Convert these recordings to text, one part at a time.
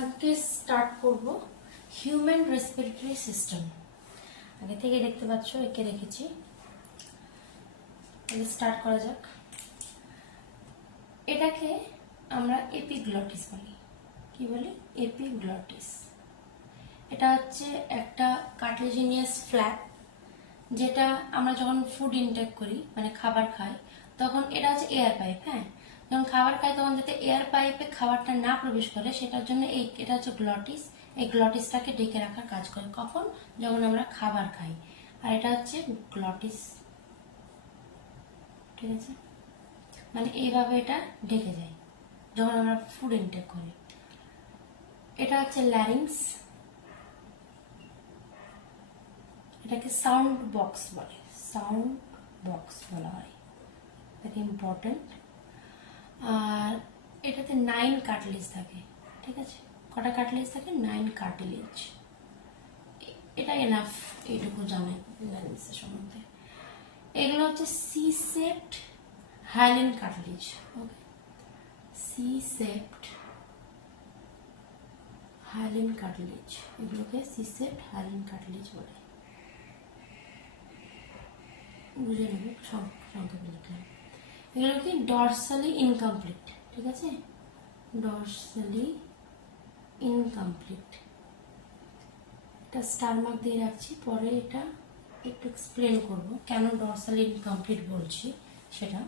আজকে স্টার্ট করব human respiratory system. আগে থেকে দেখতে পাচ্ছ একে রেখেছি, স্টার্ট করা যাক। এটাকে আমরা এপিগ্লটিস বলি। কি বলি? এপিগ্লটিস। এটা হচ্ছে একটা কার্টিলেজিনিয়াস ফ্ল্যাপ, যেটা আমরা যখন ফুড ইনটেক করি মানে খাবার খাই তখন এটা হচ্ছে এয়ার পাইপ। হ্যাঁ, যখন খাবার খাই তখন যাতে এয়ার পাইপে খাবারটা না প্রবেশ করে সেটার জন্য এটা হচ্ছে গ্লটিস। এই গ্লটিসটাকে ডেকে রাখার কাজ করে। কখন? যখন আমরা খাবার খাই। আর এটা হচ্ছে গ্লটিস, ঠিক আছে? মানে এইভাবে এটা ডেকে যায় যখন আমরা ফুড ইনটেক করি। এটা হচ্ছে ল্যারিংস, এটাকে সাউন্ড বক্স বলে, সাউন্ড বক্স বলা হয়, ভেরি ইম্পর্টেন্ট। আর এটাতে 9 কার্টিলেজ থাকে, ঠিক আছে? কটা কার্টিলেজ থাকে? 9 কার্টিলেজ। এটা এনাফ, এইটুকু জানাই ল্যারিংসের সম্বন্ধে। এগুলো হচ্ছে সি সেপ্ট হাইলেন কার্টিলেজ। ওকে, সি সেপ্ট হাইলেন কার্টিলেজ, এগুলোকে সি সেপ্ট হাইলেন কার্টিলেজ বলে। বুঝে নেব, সংক্ষেপে লিখলাম। এগুলো কি ডরসালি ইনকমপ্লিট, ঠিক আছে? ডরসালি ইনকমপ্লিট, এটা স্টার মার্ক দিয়ে রাখছি, পরে এটা একটু এক্সপ্লেন করব কেন ডরসালি ইনকমপ্লিট বলছি সেটা।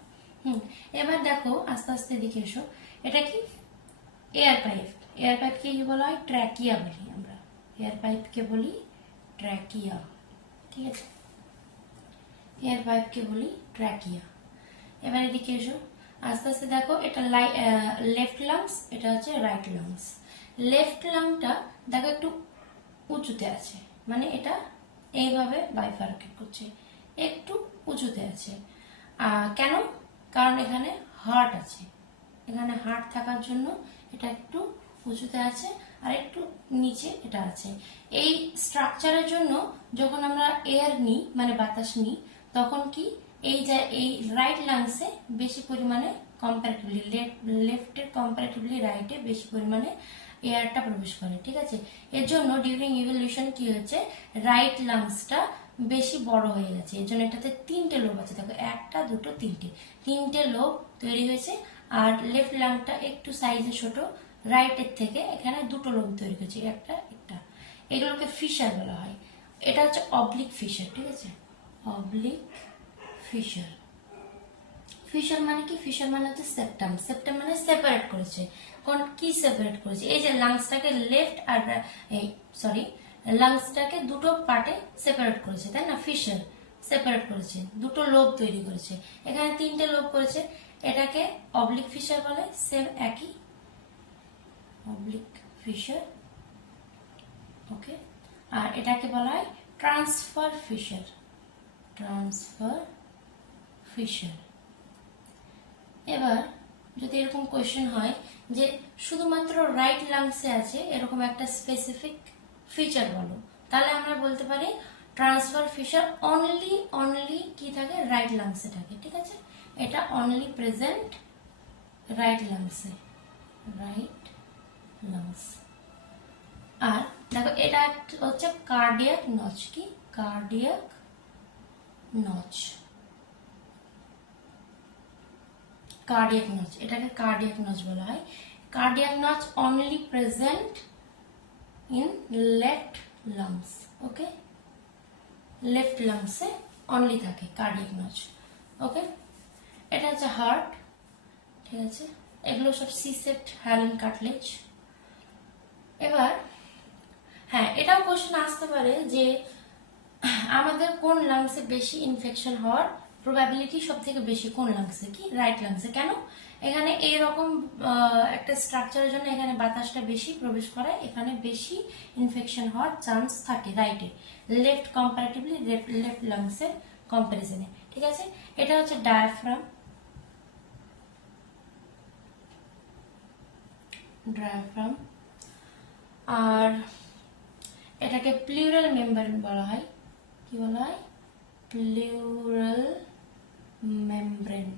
এবার দেখো, আস্তে আস্তে দিকে এসো। এটা কি? Air pipe. এয়ার পাইপকে কি বলা হয়? ট্র্যাকিয়া বলি আমরা। এয়ার পাইপকে বলি ট্র্যাকিয়া, ঠিক আছে? এয়ার পাইপকে বলি ট্র্যাকিয়া। এবার এদিকে এসো, আস্তে আস্তে দেখো। এটা লেফট লাংস, এটা হচ্ছে রাইট লাংস। লেফট লাংটা দেখো একটু উঁচুতে আছে, মানে এটা এইভাবে বাইফার্কেট করছে, একটু উঁচুতে আছে। কেন? কারণ এখানে হার্ট আছে, এখানে হার্ট থাকার জন্য এটা একটু উঁচুতে আছে, আর একটু নিচে এটা আছে। এই স্ট্রাকচারের জন্য যখন আমরা এয়ার নিই মানে বাতাস নিই তখন কি এই রাইট লাংসে বেশি পরিমাণে কম্পারেটিভলি লেফটের কম্পারেটিভলি রাইটে বেশি পরিমাণে এয়ারটা প্রবেশ করে, ঠিক আছে? এর জন্য ডিউরিং ইভলিউশন কি হচ্ছে, রাইট লাংসটা বেশি বড় হয়ে গেছে। এর জন্য এটাতে 3টে লোব আছে, দেখো 1টা 2টো 3টে লোব তৈরি হয়েছে। আর লেফট লাংটা একটু সাইজে ছোট, রাইটের থেকে এখানে 2টো লোব তৈরি হয়েছে, একটা একটা। এগুলোকে ফিশার বলা হয়। এটা হচ্ছে অবলিক ফিশার, ঠিক আছে? Oblique fisher. ফিশার মানে কি? ফিশার মানে হচ্ছে সেপ্টাম। সেপ্টাম মানে সেপারেট করেছে। কোন কি সেপারেট করেছে? এই যে লাংসটাকে লেফট আর লাংসটাকে 2টো পার্টে সেপারেট করেছে, তাই না? ফিশার সেপারেট করেছে, 2টো লোব তৈরি করেছে। এখানে 3টে লোব করেছে, এটাকে অবলিক ফিশার বলে। সেম একই, অবলিক ফিশার। ওকে, আর এটাকে বলা হয় ট্রান্সফার ফিশার। Transfer fisher. এবার যদি এরকম কোয়েশ্চেন হয় যে শুধুমাত্র রাইট লাংসে আছে এরকম একটা স্পেসিফিক ফিচার বলো, তাহলে আমরা বলতে পারি ট্রান্সফার ফিশার অনলি কি থাকে? রাইট লাংসে থাকে, ঠিক আছে? এটা অনলি প্রেজেন্ট রাইট লাংসে, রাইট লাংস। আর দেখো এটা হচ্ছে কার্ডিয়াক নচ। কি? Cardiac notch. কার্ডিয়াক নচ, এটাকে কার্ডিয়াক নচ বলা হয়। Cardiac notch only present in left lungs. Okay, left লাংসে অনলি থাকে কার্ডিয়াক নচ। ওকে, এটা হচ্ছে হার্ট, ঠিক আছে? এগুলো সব সি সেপ্ট হাইলেন কার্টিলেজ। এবার হ্যাঁ, এটাও কোশ্চেন আসতে পারে যে আমাদের কোন লাংসে বেশি ইনফেকশন হওয়ার প্রবাবিলিটি সব থেকে বেশি? কোন লাংসে? কি? রাইট লাংসে। কেন? এখানে এইরকম একটা স্ট্রাকচারের জন্য এখানে বাতাসটা বেশি প্রবেশ করায়, এখানে বেশি ইনফেকশন হওয়ার চান্স থাকে রাইটে, লেফট কম্পারেটিভলি লেফট লাংসের কম্পারিজনে, ঠিক আছে? এটা হচ্ছে ডায়াফ্রাম। ডায়াফ্রাম। আর এটাকে প্লিউরাল মেমব্রেন বলা হয়। কি বলা হয়? Plural membrane.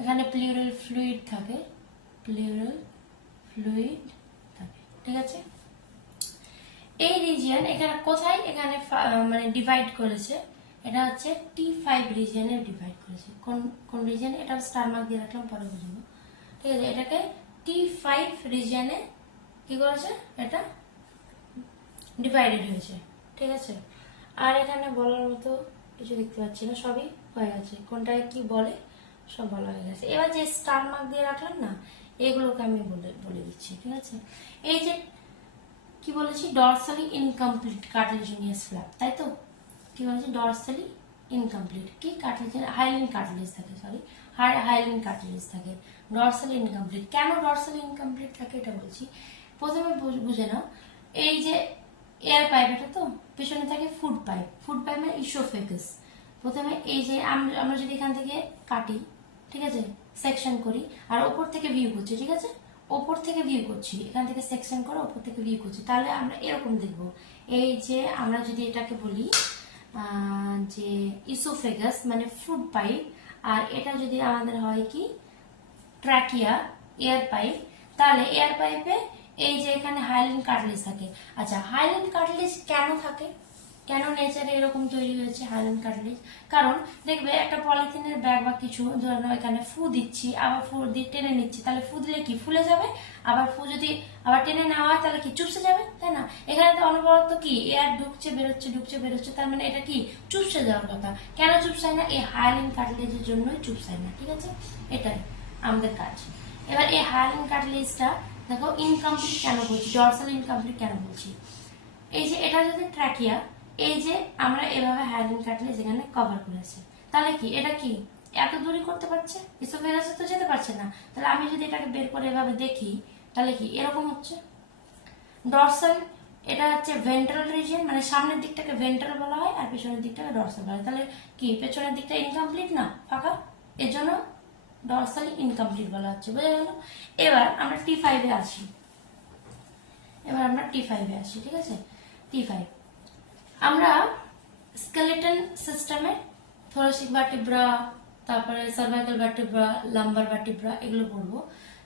এখানে প্লিউরাল ফ্লুইড থাকে, প্লিউরাল ফ্লুইড থাকে, ঠিক আছে। এই রিজিয়ন এখানে কোথায়, এখানে মানে ডিভাইড করেছে, এটা হচ্ছে T5 রিজিয়নে ডিভাইড করেছে। কোন কোন রিজিয়ন, এটা স্টার মার্ক দিয়ে রাখলাম, পরে বুঝবো, ঠিক আছে। এটাকে T5 রিজিয়নে কি করেছে, এটা ডিভাইডেড হয়েছে, ঠিক আছে। আর এখানে বলার মতো কিছু দেখতে পাচ্ছি না, সবই হয়ে গেছে, কোনটায় কি বলে সব বলা হয়ে গেছে। এবার যে স্টার মার্ক দিয়ে রাখলাম না, এগুলোকে আমি বলে দিচ্ছি, ঠিক আছে। এই যে কি বলেছি, ডরসালি ইনকমপ্লিট কার্টিলেজিনিয়াস ফ্ল্যাপ, তাই তো। কি বলেছি, ডরসালি ইনকমপ্লিট, কি কার্টিলেজ, হাইলিন কার্টিলেজ থাকে, সরি হাইলিন কার্টিলেজ থাকে, ডরসালি ইনকমপ্লিট। কেন ডরসালি ইনকমপ্লিট থাকে এটা বলছি। প্রথমে বুঝে নাও, এই যে এয়ার পাইপ, এটা তো পেছনে থাকে ফুড পাইপ, ফুড পাইপ মানে ইসোফেগাস। প্রথমে এই যে আমরা যদি এখান থেকে কাটি, ঠিক আছে, সেকশন করি, আর ওপর থেকে ভিউ করছি, ঠিক আছে, ওপর থেকে ভিউ করছি, এখান থেকে সেকশন করে ওপর থেকে ভিউ করছি, তাহলে আমরা এরকম দেখব। এই যে আমরা যদি এটাকে বলি যে ইসোফেগাস মানে ফুড পাইপ, আর এটা যদি আমাদের হয় কি ট্র্যাকিয়া, এয়ার পাইপ, তাহলে এয়ার পাইপে এই যে এখানে হাইলিন কার্টিলেজ থাকে। আচ্ছা, হাইলিন কার্টিলেজ কেন থাকে, কেন নেচারে এরকম তৈরি হয়েছে হাইলিন কার্টিলেজ? কারণ দেখবে একটা পলিথিনের ব্যাগ বা কিছু ধরে নাও, এখানে ফু দিচ্ছি, আবার ফু দিয়ে টেনে নিচ্ছি, তাহলে ফু দিলে কি ফুলে যাবে, আবার ফু যদি আবার টেনে নেওয়া হয় তাহলে কি চুপসে যাবে, তাই না। এখানে তো অনবরত কি এয়ার ঢুকছে বেরোচ্ছে, ঢুকছে বেরোচ্ছে, তার মানে এটা কি চুপসে যাওয়ার কথা। কেন চুপসায় না, এই হাইলিন কার্টিলেজের জন্যই চুপসায় না, ঠিক আছে, এটাই আমাদের কাজ। এবার এই হাইলিন কার্টিলেজটা দেখো ইনকমপ্লিট কেন বলছি, ডরসাল ইনকমপ্লিট কেন বলছি। এই যে এটা যদি ট্র্যাকিয়া, এই যে আমরা এভাবে হাইলিন কার্টিলেজ এখানে কভার করেছি, তাহলে কি এটা কি এত দূরই করতে পারছে, ইসোফেগাসে তো যেতে পারছে না। তাহলে আমি যদি এটাকে বের করে এভাবে দেখি, তাহলে কি এরকম হচ্ছে। ডরসাল এটা হচ্ছে ভেন্ট্রাল রিজিয়ন, মানে সামনের দিকটাকে ভেন্ট্রাল বলা হয়, আর পেছনের দিকটাকে ডরসাল বলা হয়। তাহলে কি পেছনের দিকটা ইনকমপ্লিট না, ফাঁকা, এর জন্য ডরসাল ইনকমপ্লিট বলা হচ্ছে, বুঝা গেল। এবার আমরা T5 এ আসি, ঠিক আছে। T5 আমরা স্কেলেটন সিস্টেমে থোরাসিক ভার্টিব্রা, তারপরে সার্ভাইকাল ভার্টিব্রা, লাম্বার ভার্টিব্রা, এগুলো পড়বো।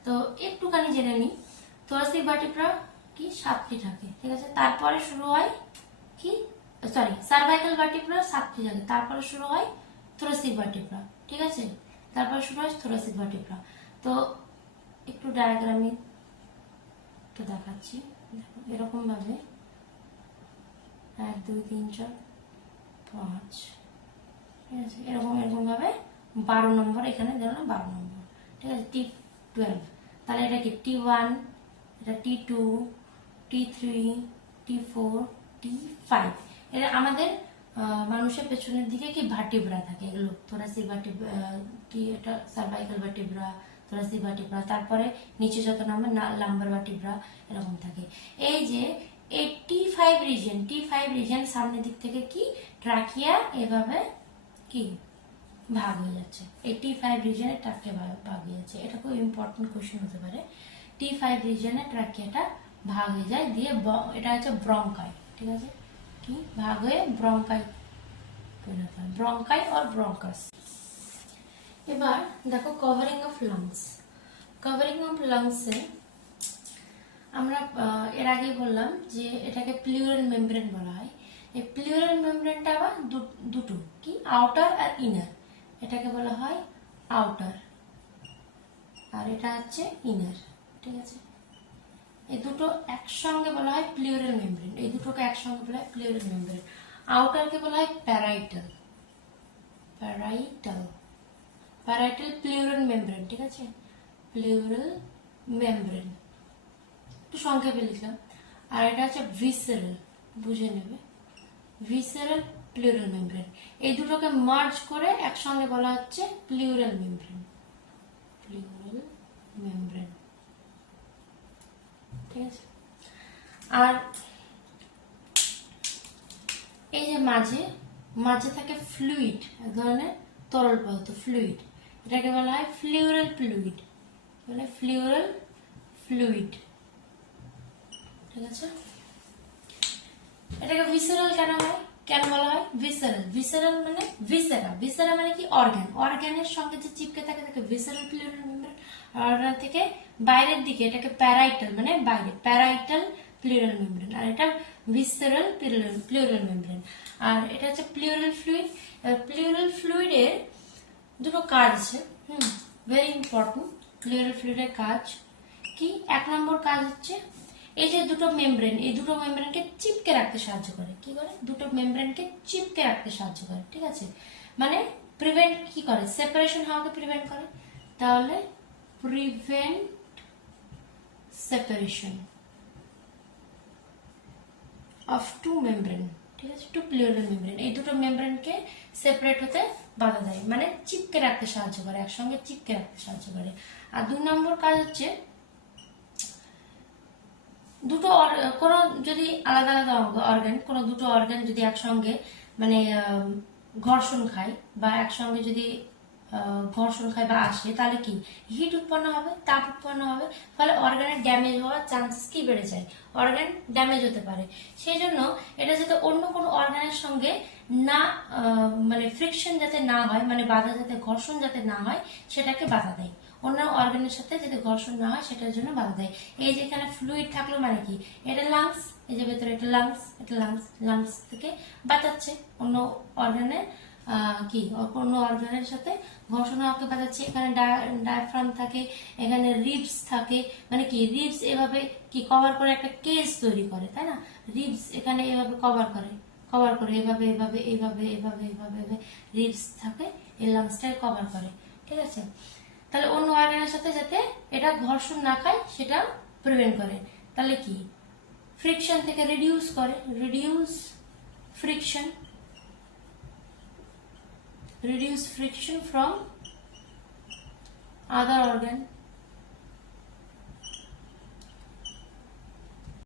তো একটুখানি জেনে নিই, থোরাসিক ভার্টিব্রা কি 7টি থাকে, ঠিক আছে। তারপরে শুরু হয় কি, সরি, সার্ভাইকাল ভার্টিব্রা 7টি থাকে, তারপরে শুরু হয় থোরাসিক ভার্টিব্রা, ঠিক আছে, তারপরে শুরু হয় থোরাসিক ভার্টিব্রা। তো একটু ডায়াগ্রামে তো দেখাচ্ছি, এরকম ভাবে 1 2 3 4 5, ঠিক আছে, এরকম এরকম ভাবে 12 নম্বর এখানে ধরলাম, 12 নম্বর, ঠিক আছে। T12, তাহলে এটা কি T1, এটা T2, T3, T4, T5। এটা আমাদের মানুষের পেছনের দিকে কি ভার্টিব্রা থাকে, এগুলো থোরাসিক ভার্টিব্রা, কি এটা সার্ভাইকাল ভার্টিব্রা, থোরাসিক ভার্টিব্রা, তারপরে নিচে যত নাম্বার লাম্বার ভার্টিব্রা, এরকম থাকে। এই যে এই T5 রিজিয়ন সামনের দিক থেকে কি ট্রাকিয়া এভাবে কি ভাগ হয়ে যাচ্ছে, এই T5 রিজিয়নে ট্রাকিয়া ভাগ হয়ে যাচ্ছে। এটা খুব ইম্পর্টেন্ট কোশ্চেন হতে পারে। T5 রিজিয়নে ট্রাকিয়াটা ভাগ হয়ে যায়, দিয়ে এটা হচ্ছে ব্রঙ্কাই, ঠিক আছে, কি ভাগ হয়ে ব্রঙ্কাই পরিণত হয়, ব্রঙ্কাই অর ব্রঙ্কাস। এবার দেখো কভারিং অফ লাংসে আমরা এর আগেই বললাম যে এটাকে প্লিউরাল মেমব্রেন বলা হয়। এই প্লিউরাল মেমব্রেনটা আবার দুটো, কি আউটার আর ইনার, এটাকে বলা হয় আউটার, আর এটা হচ্ছে ইনার, ঠিক আছে। এই দুটো একসঙ্গে বলা হয় প্লিউরাল মেমব্রেন, এই দুটোকে একসঙ্গে বলা হয় প্লিউরাল মেমব্রেন। আউটারকে বলা হয় প্যারাইটাল প্লিউরাল মেমব্রেন, ঠিক আছে, প্লিউরাল মেমব্রেন, একটু সংক্ষেপে লিখলাম। আর এটা হচ্ছে ভিসেরাল, বুঝে নেবে, ভিসেরাল প্লিউরাল মেমব্রেন। এই দুটোকে মার্জ করে একসঙ্গে বলা হচ্ছে প্লিউরাল মেমব্রেন, ঠিক আছে। আর এই যে মাঝে থাকে ফ্লুইড, এক ধরনের তরল পদার্থ, ফ্লুইড, এটাকে বলা হয় ফ্লুরাল ফ্লুইড, ঠিক আছে। এটাকে ভিসেরাল কেন বলা হয় ভিসেরাল মানে ভিসেরা মানে কি অর্গানের সঙ্গে যে চিপকে থাকে তাকে ভিসেরাল প্লিউরাল মেমব্রেন, অর্গান থেকে বাইরের দিকে এটাকে প্যারাইটাল মানে বাইরে, প্যারাইটাল প্লিউরাল মেমব্রেন, আর এটা ভিসেরাল প্লিউরাল মেমব্রেন। আর এটা হচ্ছে প্লিউরাল ফ্লুইড। প্লিউরাল ফ্লুইডের দুটো কাজ আছে, ভেরি ইম্পর্টেন্ট। প্লিউরাল ফ্লুইডের কাজ কি? 1 নম্বর কাজ হচ্ছে এই যে দুটো মেমব্রেন, এই দুটো মেমব্রেনকে চিপকে রাখতে সাহায্য করে। কি করে? দুটো মেমব্রেনকে চিপকে রাখতে সাহায্য করে, ঠিক আছে? মানে প্রিভেন্ট কি করে? সেপারেশন হওয়াকে প্রিভেন্ট করে। তাহলে prevent separation of two membrane, ঠিক আছে, টু প্লিউরাল মেমব্রেন, এই দুটো মেমব্রেনকে সেপারেট হতে বাধা দেয়, মানে চিপকে রাখতে সাহায্য করে, একসঙ্গে চিপকে রাখতে সাহায্য করে। আর 2 নম্বর কাজ হচ্ছে দুটো কোনো যদি আলাদা আলাদা অর্গান, কোনো দুটো অর্গান যদি একসঙ্গে মানে ঘর্ষণ খায় বা একসঙ্গে যদি ঘর্ষণ খায় বা আসে, তাহলে কি হিট উৎপন্ন হবে, তাপ উৎপন্ন হবে, ফলে অর্গানের ড্যামেজ হওয়ার চান্সেস কি বেড়ে যায়, অর্গান ড্যামেজ হতে পারে। সেই জন্য এটা যাতে অন্য কোনো অর্গানের সঙ্গে না মানে ফ্রিকশন যাতে না হয়, মানে বাধা যাতে ঘর্ষণ যাতে না হয়, সেটাকে বাধা দেয়। অন্য অর্গানের সাথে যাতে ঘর্ষণ না হয় সেটার জন্য বাধা দেয়। এই যে এখানে ফ্লুইড থাকলো মানে কি, এটা লাংস, এই যে ভেতরে এটা লাংস, এটা লাংস থেকে বাঁচাচ্ছে অন্য অর্গানের কি অন্য অর্গানের সাথে ঘর্ষণ হওয়াকে বাঁচাচ্ছে। এখানে ডায়াফ্রাম থাকে, এখানে রিবস থাকে, মানে কি রিবস এভাবে কি কভার করে একটা কেজ তৈরি করে, তাই না? রিবস এখানে এভাবে কভার করে এভাবে এভাবে এভাবে এভাবে এভাবে রিবস থাকে, এই লাংসটাকে কভার করে, ঠিক আছে? তাহলে অন্য অর্গানের সাথে যাতে এটা ঘর্ষণ না খায় সেটা প্রিভেন্ট করে। তাহলে কি ফ্রিকশন থেকে রিডিউস করে, reduce friction from other organ,